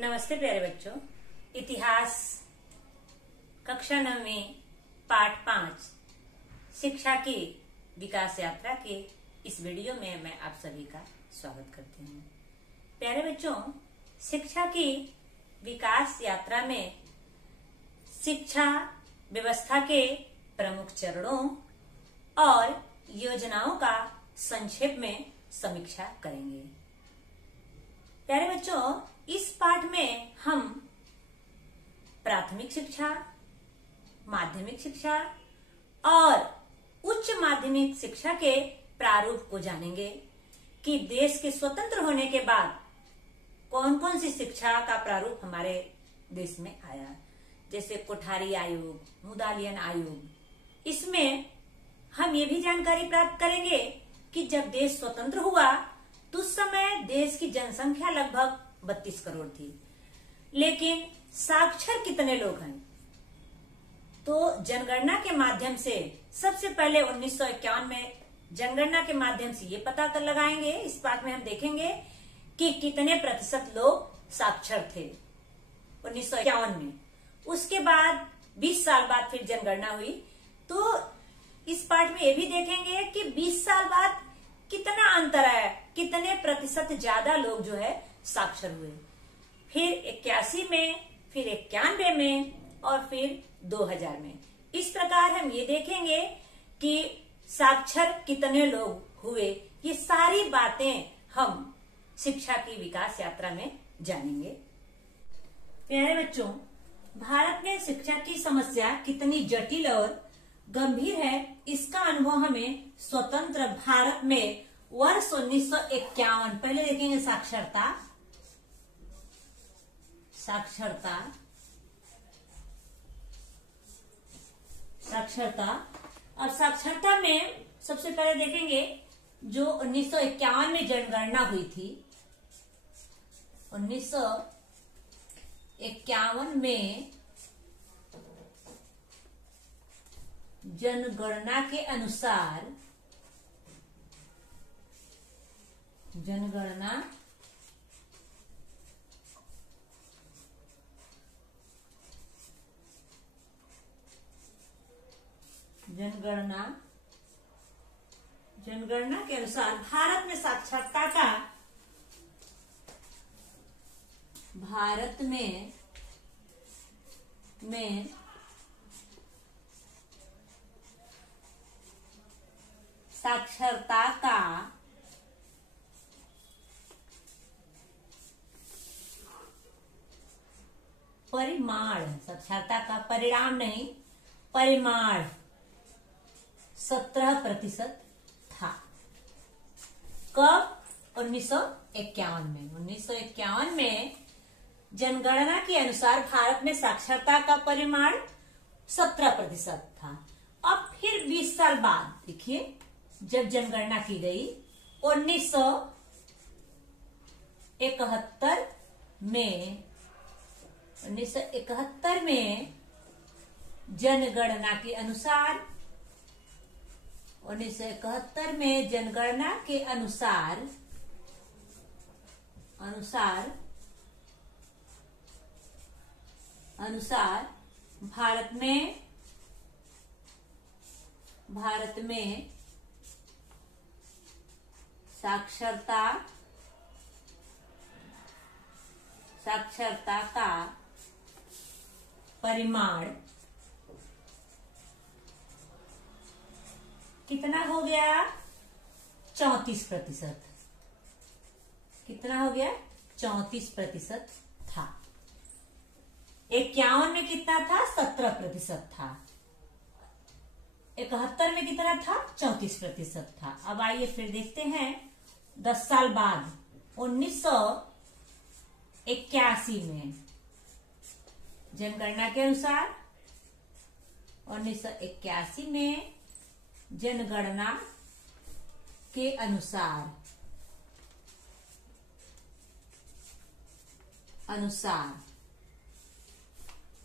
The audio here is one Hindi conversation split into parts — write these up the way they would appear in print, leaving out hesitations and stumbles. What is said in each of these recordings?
नमस्ते प्यारे बच्चों। इतिहास कक्षा 9वीं पाठ 5 शिक्षा की विकास यात्रा के इस वीडियो में मैं आप सभी का स्वागत करती हूँ। प्यारे बच्चों, शिक्षा की विकास यात्रा में शिक्षा व्यवस्था के प्रमुख चरणों और योजनाओं का संक्षेप में समीक्षा करेंगे। प्यारे बच्चों, इस पाठ में हम प्राथमिक शिक्षा, माध्यमिक शिक्षा और उच्च माध्यमिक शिक्षा के प्रारूप को जानेंगे कि देश के स्वतंत्र होने के बाद कौन कौन सी शिक्षा का प्रारूप हमारे देश में आया, जैसे कोठारी आयोग, मुदालियन आयोग। इसमें हम ये भी जानकारी प्राप्त करेंगे कि जब देश स्वतंत्र हुआ तो उस समय देश की जनसंख्या लगभग 32 करोड़ थी, लेकिन साक्षर कितने लोग हैं? तो जनगणना के माध्यम से सबसे पहले 1951 में जनगणना के माध्यम से ये पता कर लगाएंगे। इस पाठ में हम देखेंगे कि कितने प्रतिशत लोग साक्षर थे 1951 में। उसके बाद 20 साल बाद फिर जनगणना हुई, तो इस पाठ में ये भी देखेंगे कि 20 साल बाद कितना अंतर आया, कितने प्रतिशत ज्यादा लोग जो है साक्षर हुए। फिर 81 में, फिर 91 में और फिर 2000 में। इस प्रकार हम ये देखेंगे कि साक्षर कितने लोग हुए। ये सारी बातें हम शिक्षा की विकास यात्रा में जानेंगे। प्यारे बच्चों, भारत में शिक्षा की समस्या कितनी जटिल और गंभीर है, इसका अनुभव हमें स्वतंत्र भारत में वर्ष 1951, पहले देखेंगे साक्षरता और साक्षरता में सबसे पहले देखेंगे जो 1951 में जनगणना हुई थी। 1951 में जनगणना के अनुसार जनगणना के अनुसार भारत में साक्षरता का साक्षरता का परिमाण, साक्षरता का परिणाम नहीं, परिमाण 17% था। कब? 1951 में। 1951 में जनगणना के अनुसार भारत में साक्षरता का परिमाण 17% था। अब फिर 20 साल बाद देखिए, जब जनगणना की गई 1971 में जनगणना के अनुसार 1971 में जनगणना के अनुसार भारत में साक्षरता का परिमाण कितना हो गया? 34%। कितना हो गया? 34% था। 51 में कितना था? 17% था। 71 में कितना था? 34% था। अब आइए फिर देखते हैं 10 साल बाद 1981 में जनगणना के अनुसार 1981 में जनगणना के अनुसार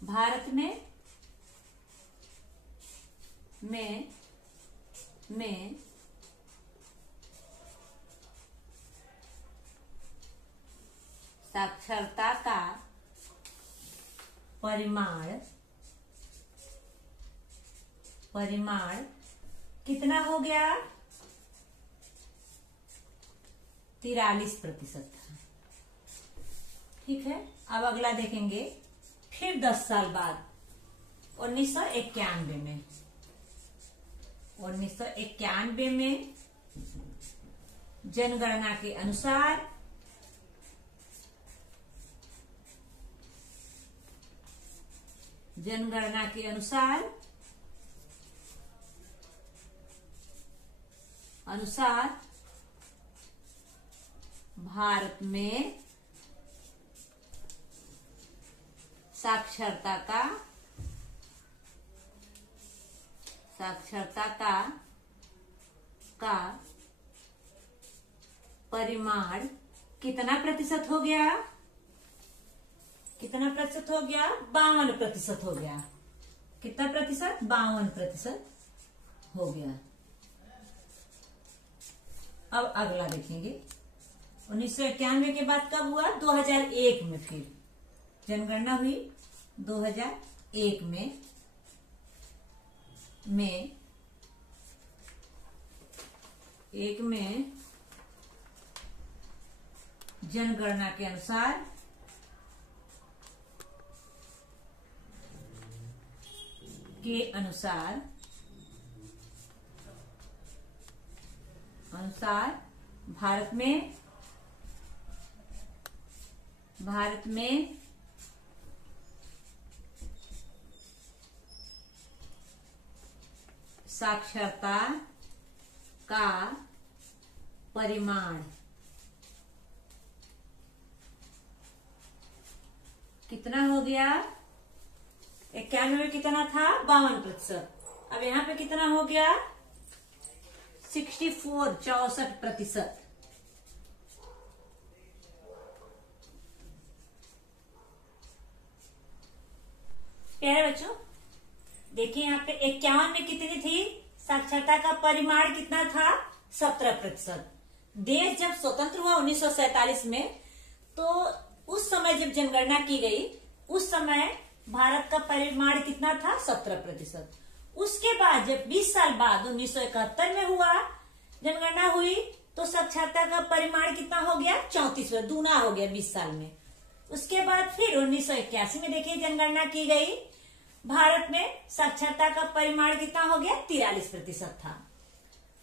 भारत में साक्षरता का परिमाण परिमाण कितना हो गया? 43%। ठीक है, अब अगला देखेंगे। फिर 10 साल बाद 1991 में 1991 में जनगणना के अनुसार भारत में साक्षरता का परिमाण कितना प्रतिशत हो गया? 52% हो गया। कितना प्रतिशत? 52% हो गया। अब अगला देखेंगे। 1991 के बाद कब हुआ? 2001 में फिर जनगणना हुई। 2001 में जनगणना के अनुसार भारत में साक्षरता का परिमाण कितना हो गया? 91 में कितना था? 52%। अब यहाँ पे कितना हो गया? 64% प्यारे बच्चों, देखिए यहाँ पे 51 में कितनी थी? साक्षरता का परिमाण कितना था? 17%। देश जब स्वतंत्र हुआ 1947 में, तो उस समय जब जनगणना की गई, उस समय भारत का परिमाण कितना था? 17%। उसके बाद जब 20 साल बाद 1971 में हुआ, जनगणना हुई, तो साक्षरता का परिमाण कितना हो गया? 34%, दूना हो गया 20 साल में। उसके बाद फिर 1981 में देखिए जनगणना की गई, भारत में साक्षरता का परिमाण कितना हो गया? 43% था।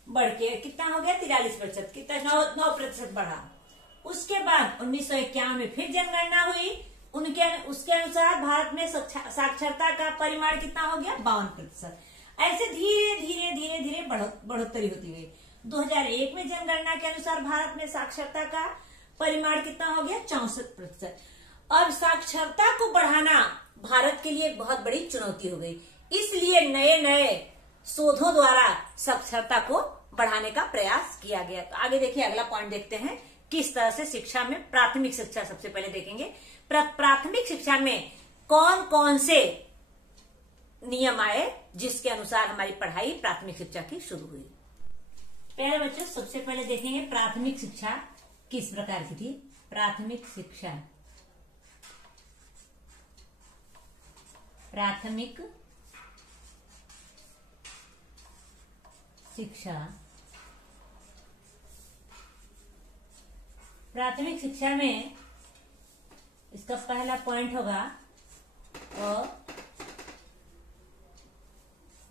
बढ़ के कितना हो गया? 43%। कितना? 9% बढ़ा। उसके बाद 1951 में फिर जनगणना हुई, उसके अनुसार भारत में साक्षरता का परिमाण कितना हो गया? 52%। ऐसे धीरे धीरे बढ़ोतरी होती हुई 2001 में जनगणना के अनुसार भारत में साक्षरता का परिमाण कितना हो गया? 64%। अब साक्षरता को बढ़ाना भारत के लिए बहुत बड़ी चुनौती हो गई, इसलिए नए शोधों द्वारा साक्षरता को बढ़ाने का प्रयास किया गया। तो आगे देखिए, अगला पॉइंट देखते हैं किस तरह से शिक्षा में प्राथमिक शिक्षा सबसे पहले देखेंगे। प्राथमिक शिक्षा में कौन कौन से नियम आए जिसके अनुसार हमारी पढ़ाई प्राथमिक शिक्षा की शुरू हुई। पहले बच्चों, सबसे पहले देखेंगे प्राथमिक शिक्षा किस प्रकार की थी। प्राथमिक शिक्षा प्राथमिक शिक्षा में इसका पहला पॉइंट होगा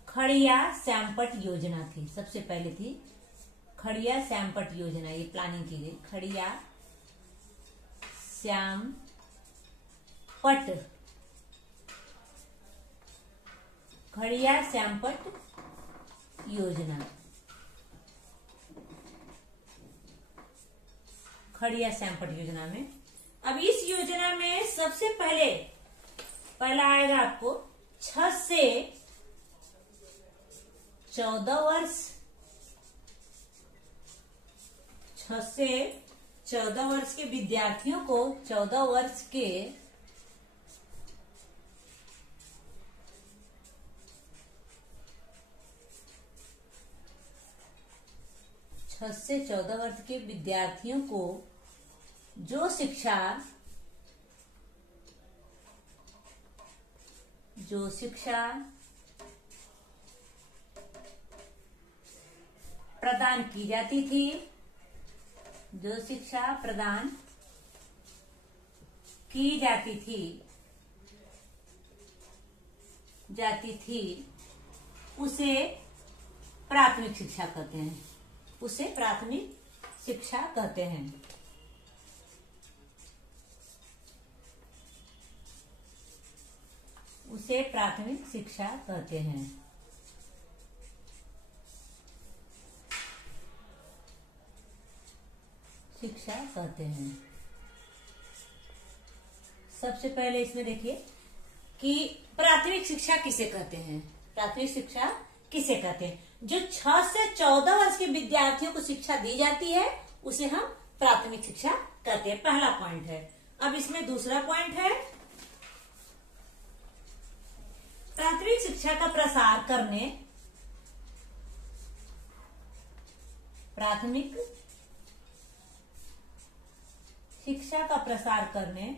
खड़िया श्यामपट्ट योजना थी। सबसे पहले थी खड़िया श्यामपट्ट योजना, ये प्लानिंग की गई। खड़िया श्यामपट्ट योजना। खड़िया श्यामपट्ट योजना में, अब इस योजना में सबसे पहला आएगा आपको 6 से 14 वर्ष 6 से 14 वर्ष के विद्यार्थियों को 14 वर्ष के 6 से 14 वर्ष के विद्यार्थियों को जो शिक्षा जो शिक्षा प्रदान की जाती थी, जो शिक्षा प्रदान की जाती थी उसे प्राथमिक शिक्षा कहते हैं। उसे प्राथमिक शिक्षा कहते हैं। उसे प्राथमिक शिक्षा कहते हैं। शिक्षा कहते हैं। सबसे पहले इसमें देखिए कि प्राथमिक शिक्षा किसे कहते हैं। प्राथमिक शिक्षा किसे कहते हैं? जो 6 से 14 वर्ष के विद्यार्थियों को शिक्षा दी जाती है उसे हम प्राथमिक शिक्षा कहते हैं। पहला पॉइंट है। अब इसमें दूसरा पॉइंट है, प्राथमिक शिक्षा का प्रसार करने, प्राथमिक शिक्षा का प्रसार करने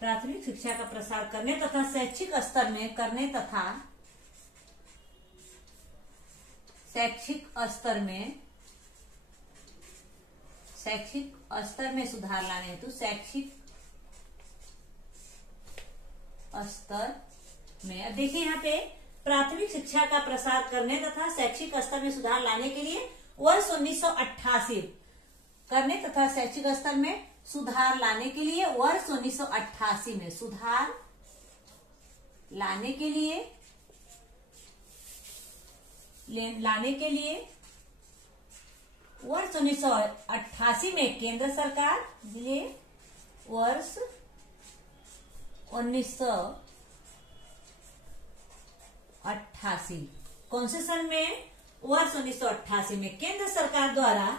प्राथमिक शिक्षा का प्रसार करने तथा शैक्षिक स्तर में करने तथा शैक्षिक स्तर में सुधार लाने हेतु शैक्षिक स्तर में, अब देखिए यहाँ पे प्राथमिक शिक्षा का प्रसार करने तथा शैक्षिक स्तर में सुधार लाने के लिए वर्ष 1988 करने तथा शैक्षिक स्तर में सुधार लाने के लिए वर्ष 1988 में सुधार लाने के लिए वर्ष 1988 में केंद्र सरकार वर्ष 1988 कौन से सन में? वर्ष 1988 में केंद्र सरकार द्वारा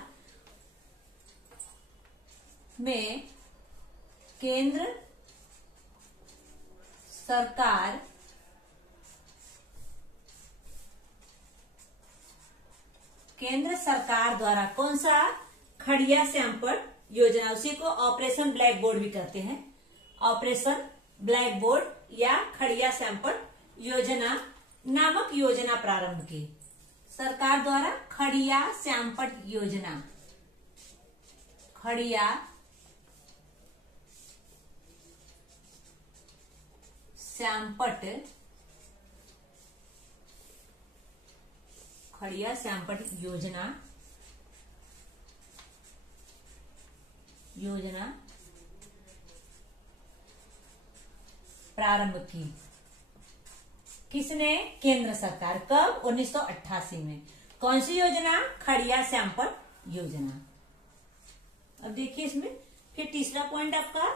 केंद्र सरकार द्वारा कौन सा? खड़िया श्यामपट योजना, उसी को ऑपरेशन ब्लैक बोर्ड भी कहते हैं। ऑपरेशन ब्लैक बोर्ड या खड़िया श्यामपट योजना नामक योजना प्रारंभ की। सरकार द्वारा खड़िया श्यामपट योजना, खड़िया श्यामपट योजना प्रारंभ की। किसने? केंद्र सरकार। कब? 1988 में। कौन सी योजना? खड़िया श्यामपट योजना। अब देखिए इसमें फिर तीसरा पॉइंट आपका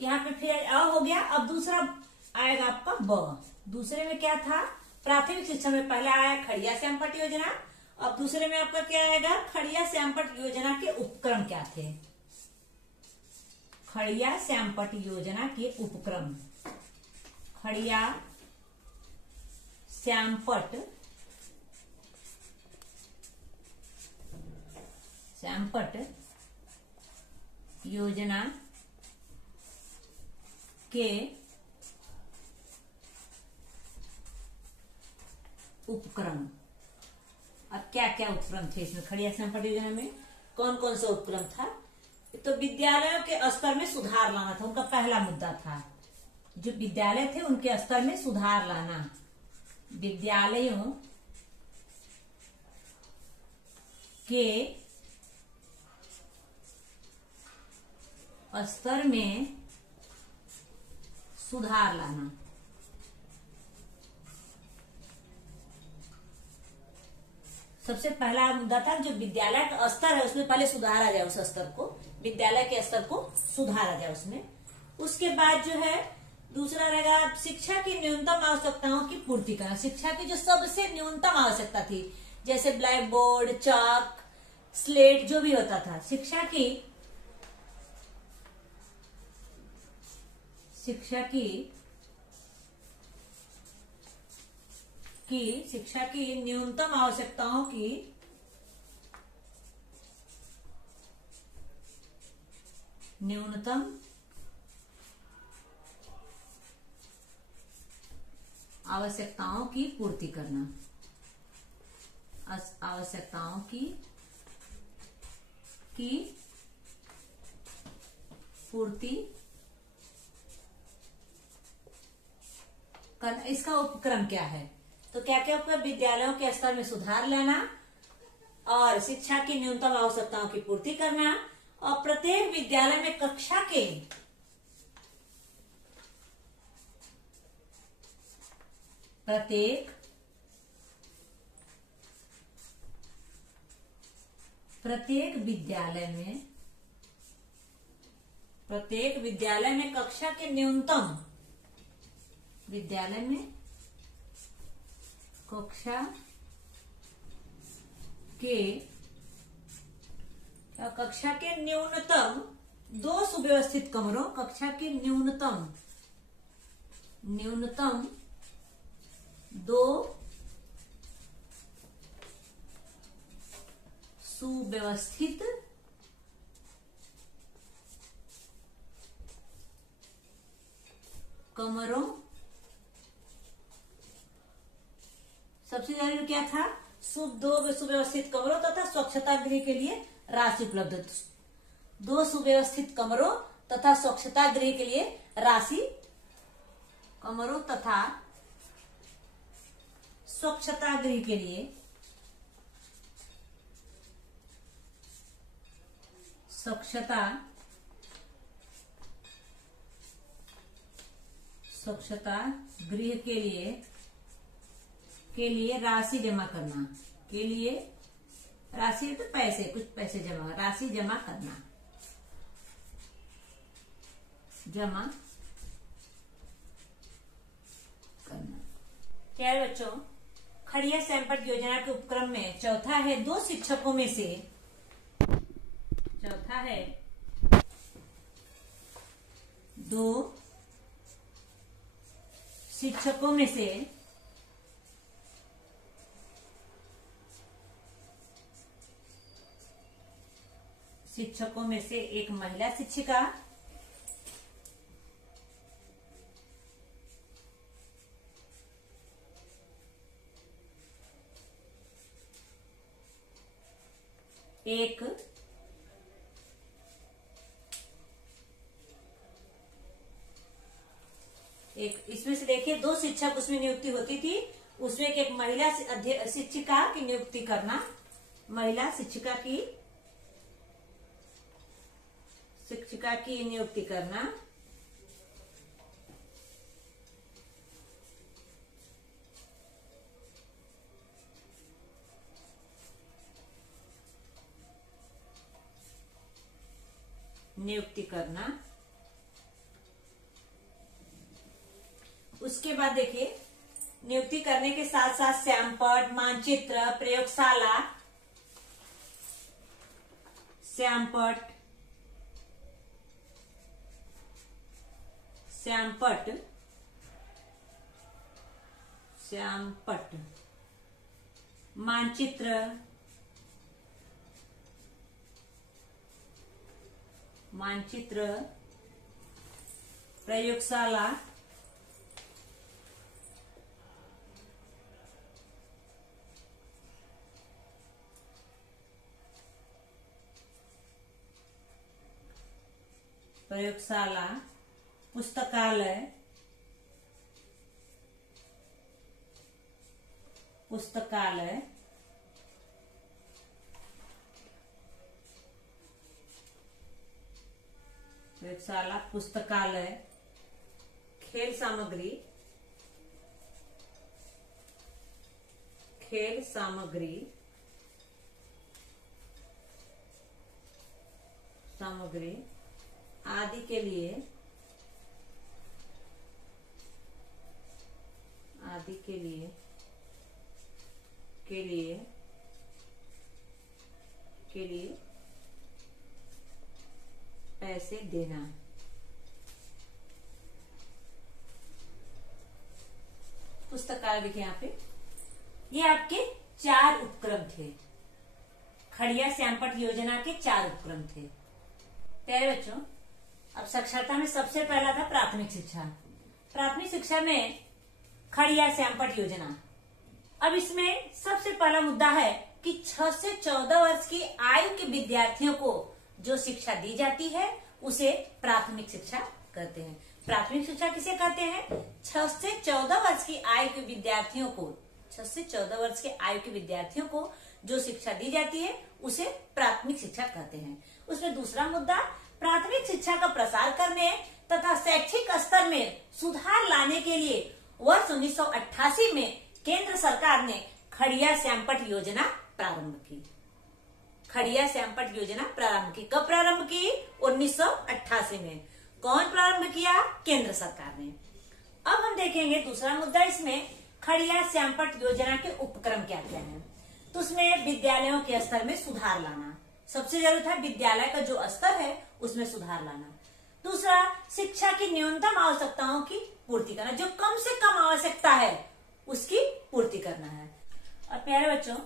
यहाँ पे फिर अ हो गया। अब दूसरा आएगा आपका ब। दूसरे में क्या था? प्राथमिक शिक्षा में पहला आया खड़िया श्यामपट योजना। अब दूसरे में आपका क्या आएगा? खड़िया श्यामपट योजना के उपक्रम क्या थे? खड़िया श्यामपट योजना के उपक्रम, खड़िया श्यामपट योजना के उपक्रम। अब क्या क्या उपक्रम थे इसमें? खड़िया श्यामपट योजना में कौन कौन सा उपक्रम था? तो विद्यालयों के स्तर में सुधार लाना था उनका पहला मुद्दा था। जो विद्यालय थे उनके स्तर में सुधार लाना, विद्यालयों के स्तर में सुधार लाना। सबसे पहला मुद्दा था जो विद्यालय का स्तर है उसमें पहले सुधारा जाए, उस स्तर को, विद्यालय के स्तर को सुधारा जाए उसमें। उसके बाद जो है दूसरा रहेगा शिक्षा की न्यूनतम आवश्यकताओं की पूर्ति करना। शिक्षा की जो सबसे न्यूनतम आवश्यकता थी, जैसे ब्लैक बोर्ड, चाक, स्लेट, जो भी होता था, शिक्षा की शिक्षा की न्यूनतम आवश्यकताओं की पूर्ति करना, आवश्यकताओं की पूर्ति करना। इसका उपक्रम क्या है? तो क्या क्या उपक्रम? विद्यालयों के स्तर में सुधार लाना और शिक्षा की न्यूनतम आवश्यकताओं की पूर्ति करना और प्रत्येक विद्यालय में कक्षा के प्रत्येक विद्यालय में कक्षा के न्यूनतम कक्षा के न्यूनतम 2 सुव्यवस्थित कमरों, कक्षा के न्यूनतम 2 सुव्यवस्थित कमरों। सबसे जरूरी क्या था? 2 सुव्यवस्थित कमरों तथा स्वच्छता गृह के लिए राशि उपलब्ध। 2 सुव्यवस्थित कमरों तथा स्वच्छता गृह के लिए राशि, कमरों तथा स्वच्छता गृह के लिए स्वच्छता गृह के लिए राशि जमा करना, के लिए राशि तो पैसे, कुछ पैसे राशि जमा करना। प्यारे बच्चों, खड़िया सैंपट योजना के उपक्रम में चौथा है 2 शिक्षकों में से एक महिला शिक्षिका एक इसमें से देखिए 2 शिक्षक उसमें नियुक्ति होती थी, उसमें एक महिला शिक्षिका की नियुक्ति करना, महिला शिक्षिका की नियुक्ति करना। उसके बाद देखिए नियुक्ति करने के साथ साथ सैंपट, मानचित्र, प्रयोगशाला, मानचित्र, प्रयोगशाला, पुस्तकालय, प्रयोगशाला, पुस्तकालय, खेल सामग्री, आदि के लिए पैसे देना। पुस्तकालय देखिए यहाँ पे ये आपके 4 उपक्रम थे। खड़िया श्यामपट योजना के 4 उपक्रम थे। प्यारे बच्चों, अब साक्षरता में सबसे पहला था प्राथमिक शिक्षा। प्राथमिक शिक्षा में खड़िया श्यामपट योजना। अब इसमें सबसे पहला मुद्दा है कि 6 से 14 वर्ष की आयु के विद्यार्थियों को जो शिक्षा दी जाती है उसे प्राथमिक शिक्षा कहते हैं। प्राथमिक शिक्षा किसे कहते हैं? 6 से 14 वर्ष की आयु के विद्यार्थियों को, 6 से 14 वर्ष के आयु के विद्यार्थियों को जो शिक्षा दी जाती है उसे प्राथमिक शिक्षा कहते हैं। उसमें दूसरा मुद्दा, प्राथमिक शिक्षा का प्रसार करने तथा शैक्षिक स्तर में सुधार लाने के लिए वर्ष 1988 में केंद्र सरकार ने खड़िया श्यामपट योजना प्रारंभ की। खड़िया श्यामपट योजना प्रारंभ की। कब प्रारंभ की? 1988 में। कौन प्रारंभ किया? केंद्र सरकार ने। अब हम देखेंगे दूसरा मुद्दा इसमें, खड़िया श्यामपट योजना के उपक्रम क्या क्या है। तो उसमें विद्यालयों के स्तर में सुधार लाना सबसे जरूरी था। विद्यालय का जो स्तर है उसमें सुधार लाना। दूसरा, शिक्षा की न्यूनतम आवश्यकताओं की पूर्ति करना, जो कम से कम आवश्यकता है उसकी पूर्ति करना है। और प्यारे बच्चों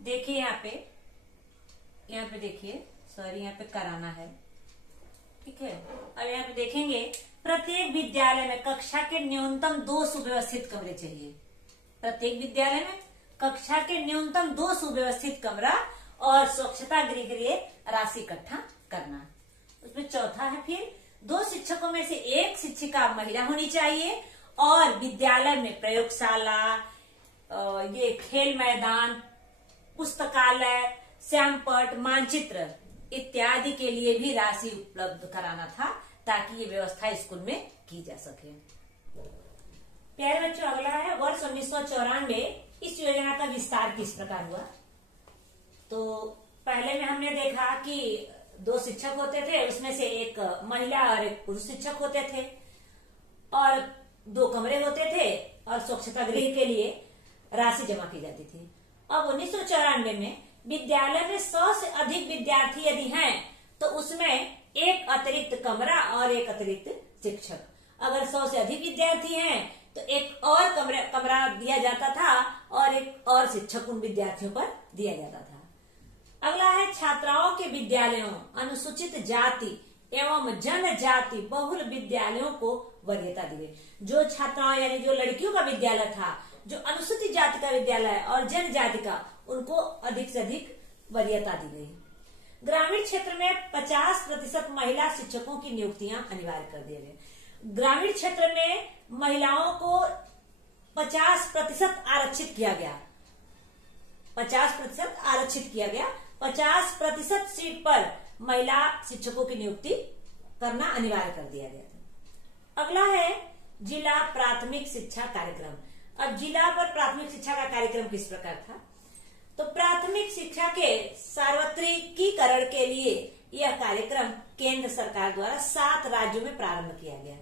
देखिए यहाँ पे देखिए, सॉरी यहाँ पे कराना है, ठीक है। अब यहाँ पे देखेंगे, प्रत्येक विद्यालय में कक्षा के न्यूनतम 2 सुव्यवस्थित कमरे चाहिए। प्रत्येक विद्यालय में कक्षा के न्यूनतम 2 सुव्यवस्थित कमरा और स्वच्छता गृह के लिए राशि इकट्ठा करना। उसमें चौथा है फिर 2 शिक्षकों में से 1 शिक्षिका महिला होनी चाहिए और विद्यालय में प्रयोगशाला, ये खेल मैदान, पुस्तकालय, श्यामपट, मानचित्र इत्यादि के लिए भी राशि उपलब्ध कराना था ताकि ये व्यवस्था स्कूल में की जा सके। प्यारे बच्चों, अगला है वर्ष 1994 इस योजना का विस्तार किस प्रकार हुआ। तो पहले में हमने देखा कि 2 शिक्षक होते थे, उसमें से 1 महिला और 1 पुरुष शिक्षक होते थे और 2 कमरे होते थे और स्वच्छता गृह के लिए राशि जमा की जाती थी। अब 1994 में विद्यालय में 100 से अधिक विद्यार्थी यदि हैं तो उसमें 1 अतिरिक्त कमरा और 1 अतिरिक्त शिक्षक। अगर 100 से अधिक विद्यार्थी हैं तो 1 और कमरा दिया जाता था और 1 और शिक्षक उन विद्यार्थियों पर दिया जाता था। अगला है छात्राओं के विद्यालयों, अनुसूचित जाति एवं जनजाति बहुल विद्यालयों को वरीयता दी गई। जो छात्राओं यानी जो लड़कियों का विद्यालय था, जो अनुसूचित जाति का विद्यालय और जनजाति का, उनको अधिक से अधिक वरीयता दी गई। ग्रामीण क्षेत्र में 50% महिला शिक्षकों की नियुक्तियां अनिवार्य कर दी गई। ग्रामीण क्षेत्र में महिलाओं को 50% आरक्षित किया गया। 50% आरक्षित किया गया। 50% सीट पर महिला शिक्षकों की नियुक्ति करना अनिवार्य कर दिया गया था। अगला है जिला प्राथमिक शिक्षा कार्यक्रम। अब जिला पर प्राथमिक शिक्षा का कार्यक्रम किस प्रकार था। तो प्राथमिक शिक्षा के सार्वत्रिकीकरण के लिए यह कार्यक्रम केंद्र सरकार द्वारा 7 राज्यों में प्रारंभ किया गया।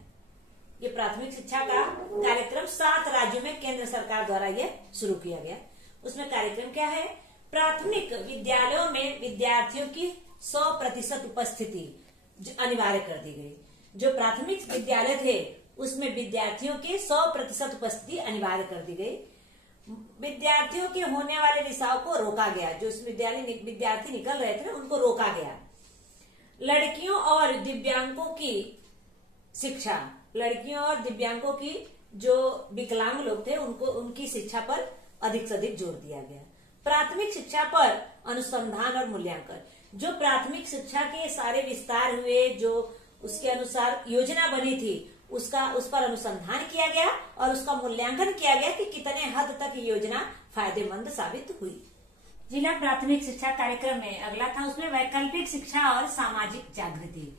ये प्राथमिक शिक्षा का कार्यक्रम 7 राज्यों में केंद्र सरकार द्वारा यह शुरू किया गया। उसमें कार्यक्रम क्या है? प्राथमिक विद्यालयों में विद्यार्थियों की 100% उपस्थिति अनिवार्य कर दी गई। जो प्राथमिक विद्यालय थे उसमें विद्यार्थियों की 100% उपस्थिति अनिवार्य कर दी गई। विद्यार्थियों के होने वाले रिसाव को रोका गया। जो उस विद्यार्थी निकल रहे थे उनको रोका गया। लड़कियों और दिव्यांगों की शिक्षा, लड़कियों और दिव्यांगों की जो विकलांग लोग थे उनको उनकी शिक्षा पर अधिक से अधिक जोर दिया गया। प्राथमिक शिक्षा पर अनुसंधान और मूल्यांकन, जो प्राथमिक शिक्षा के सारे विस्तार हुए, जो उसके अनुसार योजना बनी थी उस पर अनुसंधान किया गया और उसका मूल्यांकन किया गया कि कितने हद तक ये योजना फायदेमंद साबित हुई। जिला प्राथमिक शिक्षा कार्यक्रम में अगला था, उसमें वैकल्पिक शिक्षा और सामाजिक जागृति।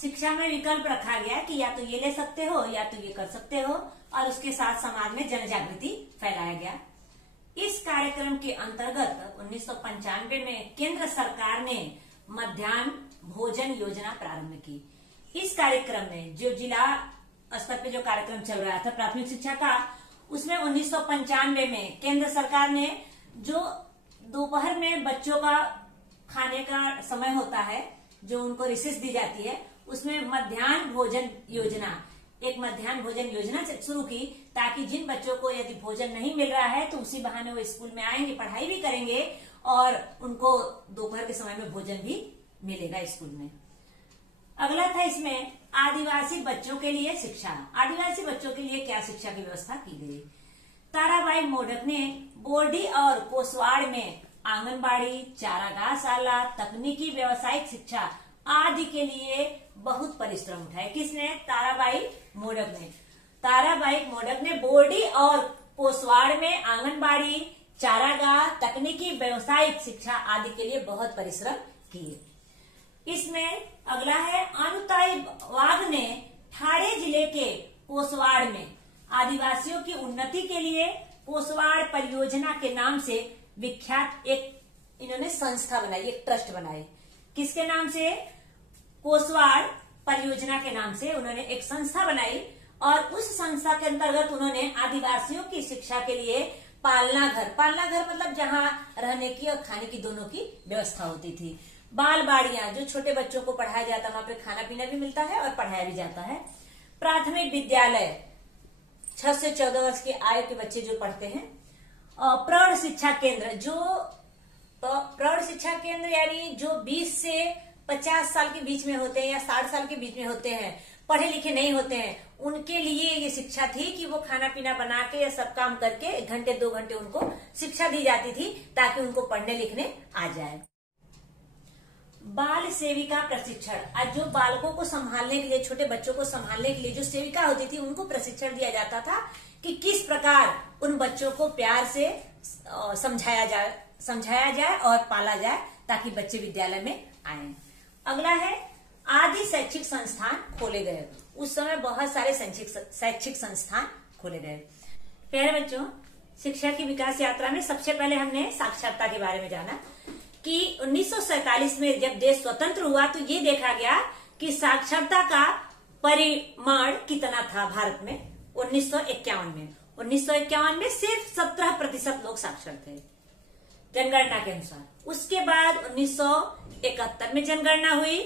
शिक्षा में विकल्प रखा गया कि या तो ये ले सकते हो या तो ये कर सकते हो और उसके साथ समाज में जन जागृति फैलाया गया। इस कार्यक्रम के अंतर्गत 1995 में केंद्र सरकार ने मध्याह्न भोजन योजना प्रारंभ की। इस कार्यक्रम में जो जिला स्तर पे जो कार्यक्रम चल रहा था प्राथमिक शिक्षा का, उसमें 1995 में केंद्र सरकार ने जो दोपहर में बच्चों का खाने का समय होता है, जो उनको रिसेस दी जाती है, उसमें मध्याह्न भोजन योजना एक मध्याह्न भोजन योजना शुरू की, ताकि जिन बच्चों को यदि भोजन नहीं मिल रहा है तो उसी बहाने वो स्कूल में आएंगे, पढ़ाई भी करेंगे और उनको दोपहर के समय में भोजन भी मिलेगा स्कूल में। अगला था इसमें आदिवासी बच्चों के लिए शिक्षा। आदिवासी बच्चों के लिए क्या शिक्षा की व्यवस्था की गई? ताराबाई मोडक ने बोर्डी और कोसवाड़ में आंगनबाड़ी, चारागाह शाला, तकनीकी व्यावसायिक शिक्षा आदि के लिए बहुत परिश्रम उठाए। किसने? ताराबाई मोडक ने। ताराबाई मोडक ने बोर्डी और कोसवाड़ में आंगनबाड़ी, चारागाह, तकनीकी व्यावसायिक शिक्षा आदि के लिए बहुत परिश्रम किए। इसमें अगला है अनुताई वाघ ने ठाणे जिले के कोसवाड़ में आदिवासियों की उन्नति के लिए कोसवाड़ परियोजना के नाम से विख्यात एक इन्होंने संस्था बनाई, एक ट्रस्ट बनाई। किसके नाम से? कोसवाड़ परियोजना के नाम से उन्होंने एक संस्था बनाई और उस संस्था के अंतर्गत उन्होंने आदिवासियों की शिक्षा के लिए पालना घर मतलब जहां रहने की और खाने की दोनों की व्यवस्था होती थी, बाल बाड़ियां, जो छोटे बच्चों को पढ़ाया जाता है, वहां पे खाना पीना भी मिलता है और पढ़ाया भी जाता है, प्राथमिक विद्यालय 6 से 14 वर्ष की आयु के बच्चे जो पढ़ते हैं, और प्रौढ़ शिक्षा केंद्र, जो प्रौढ़ शिक्षा केंद्र यानी जो 20 से 50 साल के बीच में होते हैं या 60 साल के बीच में होते हैं, पढ़े लिखे नहीं होते हैं, उनके लिए ये शिक्षा थी कि वो खाना पीना बना के या सब काम करके 1 घंटे 2 घंटे उनको शिक्षा दी जाती थी ताकि उनको पढ़ने लिखने आ जाए। बाल सेविका प्रशिक्षण, आज जो बालकों को संभालने के लिए, छोटे बच्चों को संभालने के लिए जो सेविका होती थी उनको प्रशिक्षण दिया जाता था कि किस प्रकार उन बच्चों को प्यार से समझाया जाए और पाला जाए ताकि बच्चे विद्यालय में आए। अगला है आदि शैक्षिक संस्थान खोले गए। उस समय बहुत सारे शैक्षिक संस्थान खोले गए। प्यारे बच्चों, शिक्षा की विकास यात्रा में सबसे पहले हमने साक्षरता के बारे में जाना कि 1947 में जब देश स्वतंत्र हुआ तो ये देखा गया कि साक्षरता का परिमाण कितना था भारत में 1951 में सिर्फ 17% लोग साक्षर थे जनगणना के अनुसार। उसके बाद 1971 में जनगणना हुई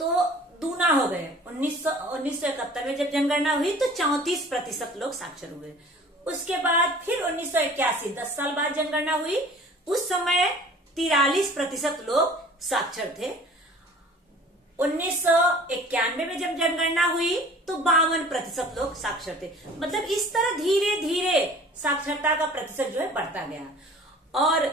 तो दूना हो गए। 1971 में जब जनगणना हुई तो 34% लोग साक्षर हुए। उसके बाद फिर 1981 10 साल बाद जनगणना हुई, उस समय 43% लोग साक्षर थे। 1991 में जब जनगणना हुई तो 52% लोग साक्षर थे। मतलब इस तरह धीरे धीरे साक्षरता का प्रतिशत जो है बढ़ता गया। और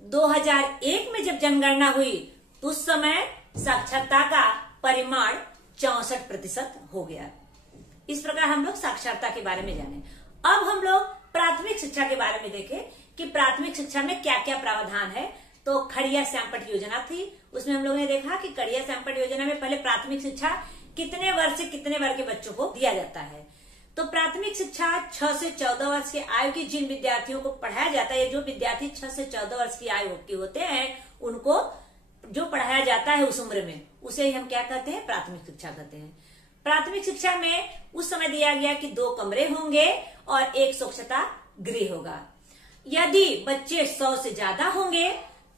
2001 में जब जनगणना हुई तो उस समय साक्षरता का परिमाण 64% हो गया। इस प्रकार हम लोग साक्षरता के बारे में जाने। अब हम लोग प्राथमिक शिक्षा के बारे में देखें कि प्राथमिक शिक्षा में क्या क्या प्रावधान है। तो खड़िया श्यामपट योजना थी, उसमें हम लोगों ने देखा कि खड़िया श्यामपट योजना में पहले प्राथमिक शिक्षा कितने वर्ष से कितने वर्ग के बच्चों को दिया जाता है। तो प्राथमिक शिक्षा 6 से 14 वर्ष की आयु की जिन विद्यार्थियों को पढ़ाया जाता है, जो विद्यार्थी 6 से 14 वर्ष की आयु के होते हैं, उनको जो पढ़ाया जाता है उस उम्र में, उसे ही हम क्या कहते हैं? प्राथमिक शिक्षा कहते हैं। प्राथमिक शिक्षा में उस समय दिया गया कि 2 कमरे होंगे और 1 स्वच्छता गृह होगा। यदि बच्चे 100 से ज्यादा होंगे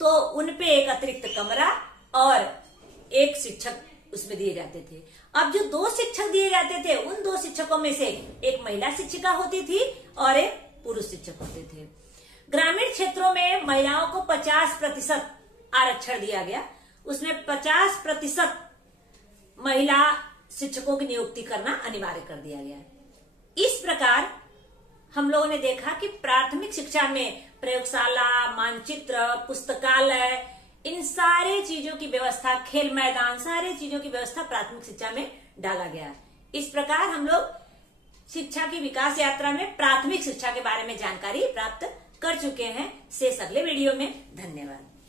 तो उनपे एक अतिरिक्त कमरा और 1 शिक्षक उसमें दिए जाते थे। अब जो 2 शिक्षक दिए जाते थे, उन 2 शिक्षकों में से एक महिला शिक्षिका होती थी और एक पुरुष शिक्षक होते थे। ग्रामीण क्षेत्रों में महिलाओं को 50% आरक्षण दिया गया, उसमें 50% महिला शिक्षकों की नियुक्ति करना अनिवार्य कर दिया गया। इस प्रकार हम लोगों ने देखा कि प्राथमिक शिक्षा में प्रयोगशाला, मानचित्र, पुस्तकालय, इन सारे चीजों की व्यवस्था, खेल मैदान, सारे चीजों की व्यवस्था प्राथमिक शिक्षा में डाला गया। इस प्रकार हम लोग शिक्षा की विकास यात्रा में प्राथमिक शिक्षा के बारे में जानकारी प्राप्त कर चुके हैं। शेष अगले वीडियो में। धन्यवाद।